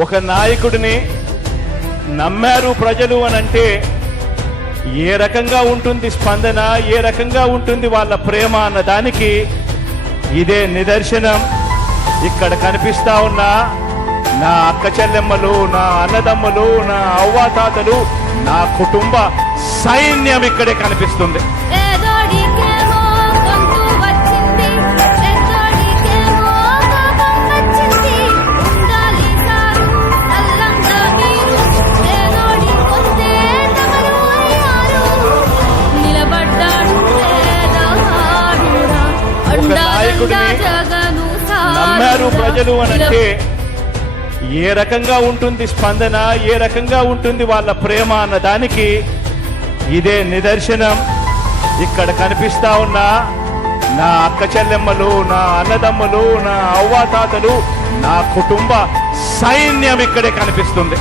ఒక నాయకుడిని నమ్మారు ప్రజలు అనంటే ఏ రకంగా ఉంటుంది స్పందన, ఏ రకంగా ఉంటుంది వాళ్ళ ప్రేమ అన్న దానికి ఇదే నిదర్శనం. ఇక్కడ కనిపిస్తా ఉన్న నా అక్క చెల్లెమ్మలు, నా అన్నదమ్ములు, నా అవ్వాతాతలు, నా కుటుంబ సైన్యం ఇక్కడే కనిపిస్తుంది. ఒక నాయకుడిని నమ్మారు ప్రజలు అనంటే ఏ రకంగా ఉంటుంది స్పందన, ఏ రకంగా ఉంటుంది వాళ్ళ ప్రేమ అన్న దానికి ఇదే నిదర్శనం. ఇక్కడ కనిపిస్తా ఉన్న నా అక్క చెల్లెమ్మలు, నా అన్నదమ్ములు, నా అవ్వాతాతలు, నా కుటుంబ సైన్యం ఇక్కడే కనిపిస్తుంది.